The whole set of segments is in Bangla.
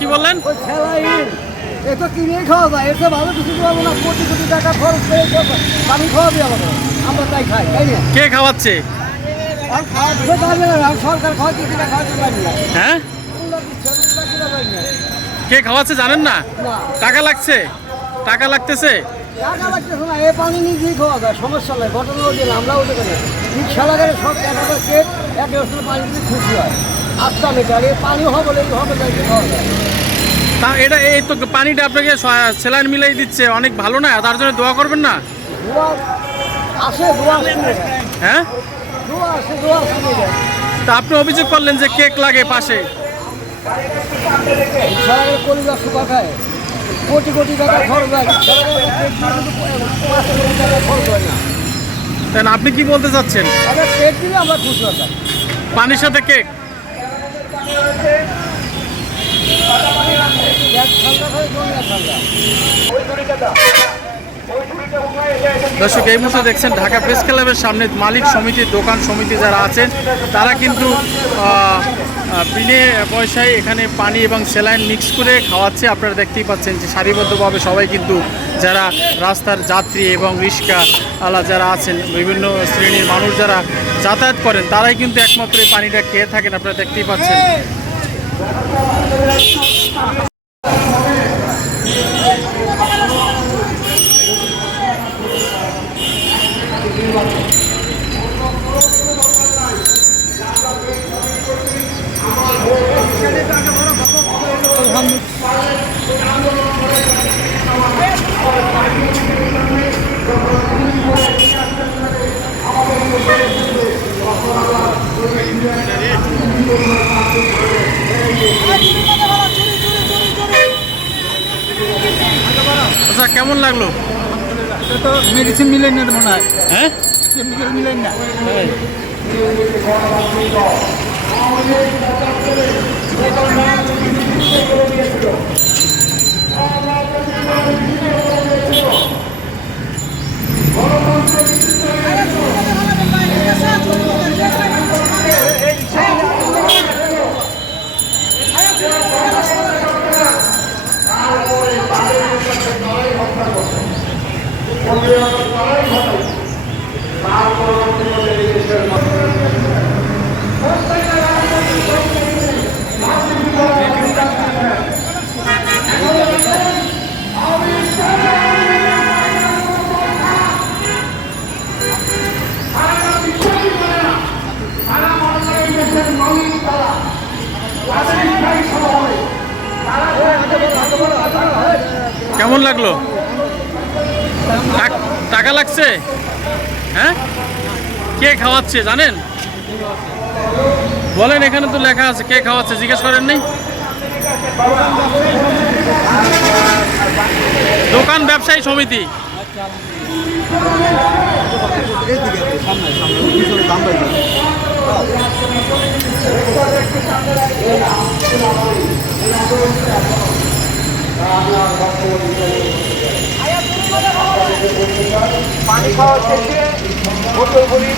কি বললেন? এ তো কিনে খাওয়া যায়, এর ভালো কিছু খাওয়াবো না, কোটি কোটি টাকা খরচ করে পানি খাওয়াবে আমাদের, আমরা তাই খাই, তাই না? কে খাওয়াচ্ছে? আর খাওয়াতে পারবে না, সরকার খাওয়াতে কিনা খাওয়াতে পারবে না। হ্যাঁ, কে খাওয়াচ্ছে জানেন না? টাকা লাগছে, টাকা লাগতেছে। টাকা লাগতেছে না, এ পানি নিজেই খাওয়া যায়, সমস্যা নাই। ঘটনাও দিলাম, আমরাও তো করি। রিক্সা লাগালে সব একটা কেক এক বছর পানি দিয়ে খুশি হয়। 8টা মিটার এ পানি হবে যাইতে খাওয়া যায়। তা এটা এই তো পানিটা আপনাকে স্যালাইন মিলাই দিচ্ছে, অনেক ভালো না? তার জন্য দোয়া করবেন না? দোয়া আসে, দোয়া আসে। হ্যাঁ, দোয়া আসে, দোয়া শুনে যায়। তা আপনি অভিযোগ করলেন যে কেক লাগে পাশে। রিক্সা লাগালে কলিজা শুকা খায়, কোটি কোটি টাকা খরচ হয়। রিক্সা লাগালে কেক দিয়ে কিন্তু 5 কোটি টাকা খরচ হয় না। তাই না? আপনি কি বলতে চাচ্ছেন? আমরা কেক দিলে আমরা খুশি হতাম। পানির সাথে কেক? দর্শক, এই মুহূর্তে দেখছেন ঢাকা প্রেস ক্লাবের সামনে মালিক সমিতি, দোকান সমিতি যারা আছেন তারা কিন্তু বিনে পয়সায় এখানে পানি এবং স্যালাইন মিক্স করে খাওয়াচ্ছে। আপনারা দেখতেই পাচ্ছেন যে সারিবদ্ধভাবে সবাই কিন্তু যারা রাস্তার যাত্রী এবং রিক্সাওয়ালা যারা আছেন, বিভিন্ন শ্রেণীর মানুষ যারা যাতায়াত করেন তারাই কিন্তু একমাত্র এই পানিটা খেয়ে থাকেন। আপনারা দেখতেই পাচ্ছেন। আচ্ছা, কেমন লাগলো? তো মেডিসিন মিলেন না মনে হয়। হ্যাঁ, কেমিক্যাল মিলেন না। কেমন লাগলো? টাকা লাগছে? হ্যাঁ, কে খাওয়াচ্ছে জানেন? বলেন, এখানে তো লেখা আছে কে খাওয়াচ্ছে, জিজ্ঞেস করেন নাই? দোকান ব্যবসায়ী সমিতি। পানি খাওয়া শেষে বোতল ভরি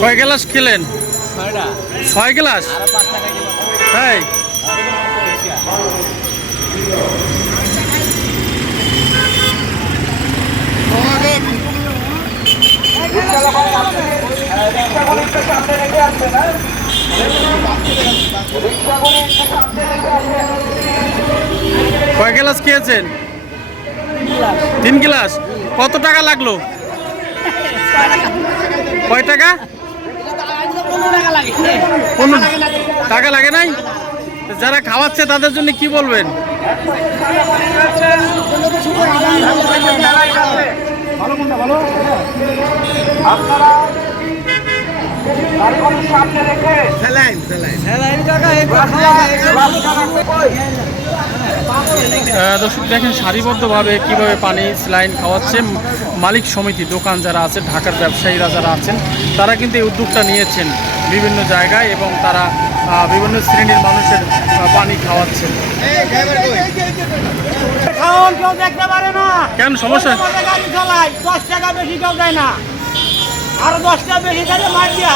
কয় গ্লাস খেলেন? 6 গ্লাস? তাই? কয় গ্লাস খেয়েছেন? 3 গ্লাস। কত টাকা লাগলো? কয় টাকা? 15 টাকা লাগে নাই? যারা খাওয়াচ্ছে তাদের জন্য কি বলবেন? দর্শক দেখেন সারিবদ্ধভাবে কিভাবে পানি স্যালাইন খাওয়াচ্ছে মালিক সমিতি, দোকান যারা আছে, ঢাকার ব্যবসায়ীরা যারা আছেন, তারা কিন্তু এই উদ্যোগটা নিয়েছেন বিভিন্ন জায়গায় এবং তারা বিভিন্ন শ্রেণীর মানুষের পানি খাওয়াচ্ছে। কেউ দেখতে পারে না, কেন সমস্যা? গাড়ি চালায় 10 টাকা বেশি কেউ দেয় না, আরো 10 টাকা বেশি দিলে মার দিয়া